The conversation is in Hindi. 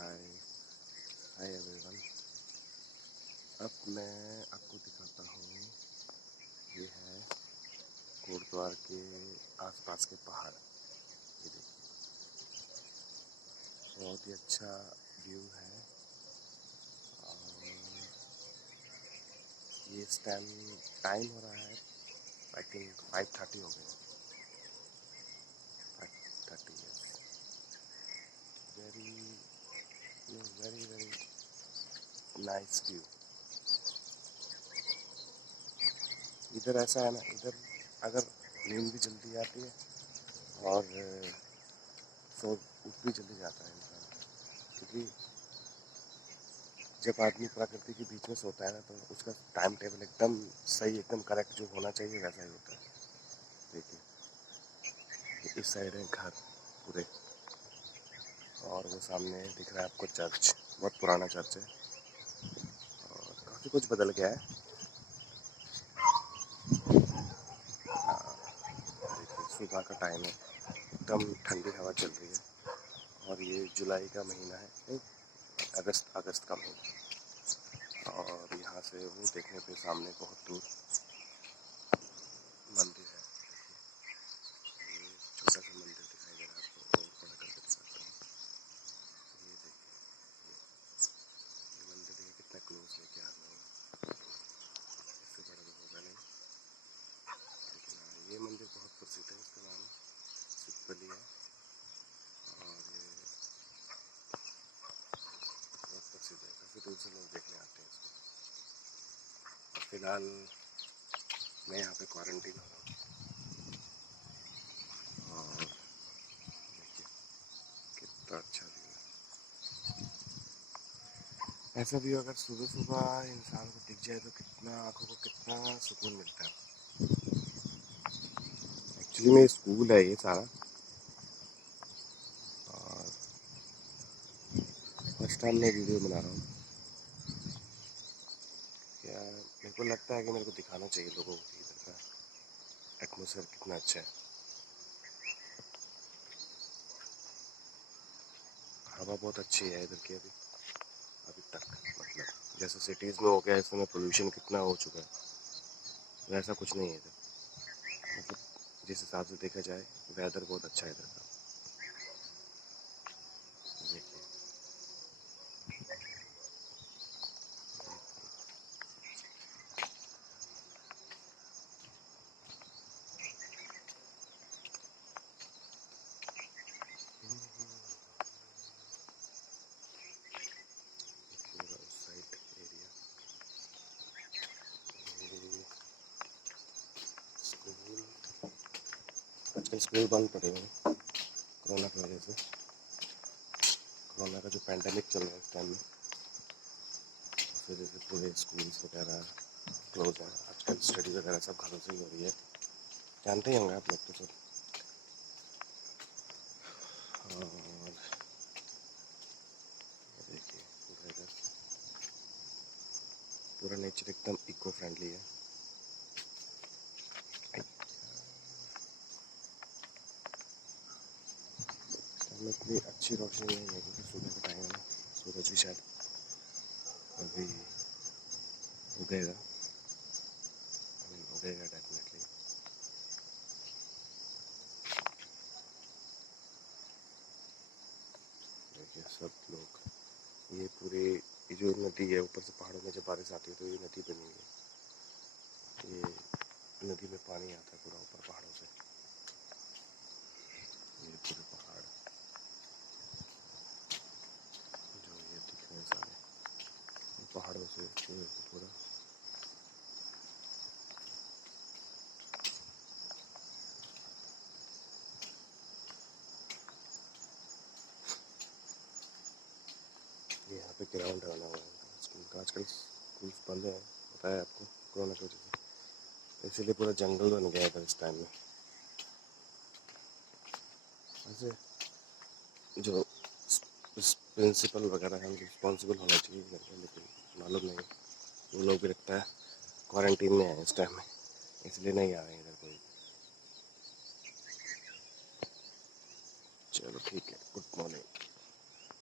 हाय हाय एवरीवन। अब मैं आपको दिखाता हूँ, ये है कोटद्वार के आसपास के पहाड़। ये देखिए, बहुत ही अच्छा व्यू है। और ये इस टाइम हो रहा है, आई थिंक 5:30 हो गए। 5:30 yes. Very very very nice view. इधर ऐसा है ना, इधर अगर नींद भी जल्दी आती है और सो उठ भी जल्दी जाता है इंसान, क्योंकि जब आदमी प्रकृति के बीच में सोता है ना, तो उसका टाइम टेबल एकदम सही, एकदम करेक्ट जो होना चाहिए वैसा ही होता है। देखिए, इस साइड है घर पूरे, और वो सामने दिख रहा है आपको चर्च। बहुत पुराना चर्च है और काफ़ी कुछ बदल गया है। देखिए, सुबह का टाइम है, एकदम ठंडी हवा चल रही है, और ये जुलाई का महीना है, नहीं, अगस्त का महीना। और यहाँ से वो देखने पे सामने बहुत दूर मंदिर है। देखिए, ये छोटा सा मंदिर दिखाई दे रहा है आपको, और बड़ा करके दिखाता हूँ। ये देखिए, ये मंदिर देखिए कितना क्लोज लेके आ गया हूँ। इससे बड़ा तो होगा नहीं, लेकिन हाँ, ये मंदिर बहुत प्रसिद्ध है। इसका नाम सिद्धबली है, और ये बहुत प्रसिद्ध है। काफ़ी दूर से लोग देखने आते हैं इसको। और फिलहाल मैं यहाँ पे क्वारंटीन हो रहा हूँ, और देखिए कितना अच्छा व्यू है। ऐसा व्यू अगर सुबह सुबह इंसान को दिख जाए तो कितना, आंखों को कितना सुकून मिलता है। एक्चुअली में स्कूल है ये सारा, और फर्स्ट टाइम मैं वीडियो बना रहा हूँ। क्या मेरे को लगता है कि मेरे को दिखाना चाहिए लोगों को कि इधर का एटमोसफेयर कितना अच्छा है। हवा बहुत अच्छी है इधर की अभी तक। मतलब जैसे सिटीज़ में हो गया इस समय पोल्यूशन कितना हो चुका है, वैसा कुछ नहीं है इधर। मतलब जिस हिसाब से देखा जाए, वेदर बहुत अच्छा है इधर का। देखिए, पूरा उस साइड एरिया। ये स्कूल, आजकल स्कूल बंद पड़े हुए हैं कोरोना की वजह से। कोरोना का जो पैंडेमिक चल रहा है इस टाइम में, इस वजह से पूरे स्कूल्स वगैरह क्लोज हैं। आजकल स्टडी वगैरह सब घरों से ही हो रही है, जानते ही होंगे आप लोग तो सब। और देखिए, पूरा इधर पूरा नेचर एकदम इको फ्रेंडली है। में इतनी अच्छी रोशनी नहीं है क्योंकि सुबह का टाइम है ना, सूरज भी शायद अभी उगेगा। उगेगा डेफिनेटली। देखिए सब लोग, ये पूरे, ये जो नदी है ऊपर से पहाड़ों में जब बारिश आती है तो ये नदी बनी है। ये नदी में पानी आता है पूरा ऊपर पहाड़ों से। ये पूरे पहाड़ जो ये दिख रहे हैं सारे, पहाड़ों से पूरा यहाँ पे ग्राउंड बना हुआ है स्कूल का। आजकल स्कूल बंद है, पता है आपको, कोरोना की वजह से, इसीलिए पूरा जंगल बन गया है इस टाइम में। ऐसे जो प्रिंसिपल वगैरह हैं रिस्पॉन्सिबल होना चाहिए, लेकिन मालूम नहीं, वो लोग भी लगता है क्वारंटीन में है इस टाइम में, इसलिए नहीं आ रहे हैं इधर कोई। चलो ठीक है, गुड मॉर्निंग।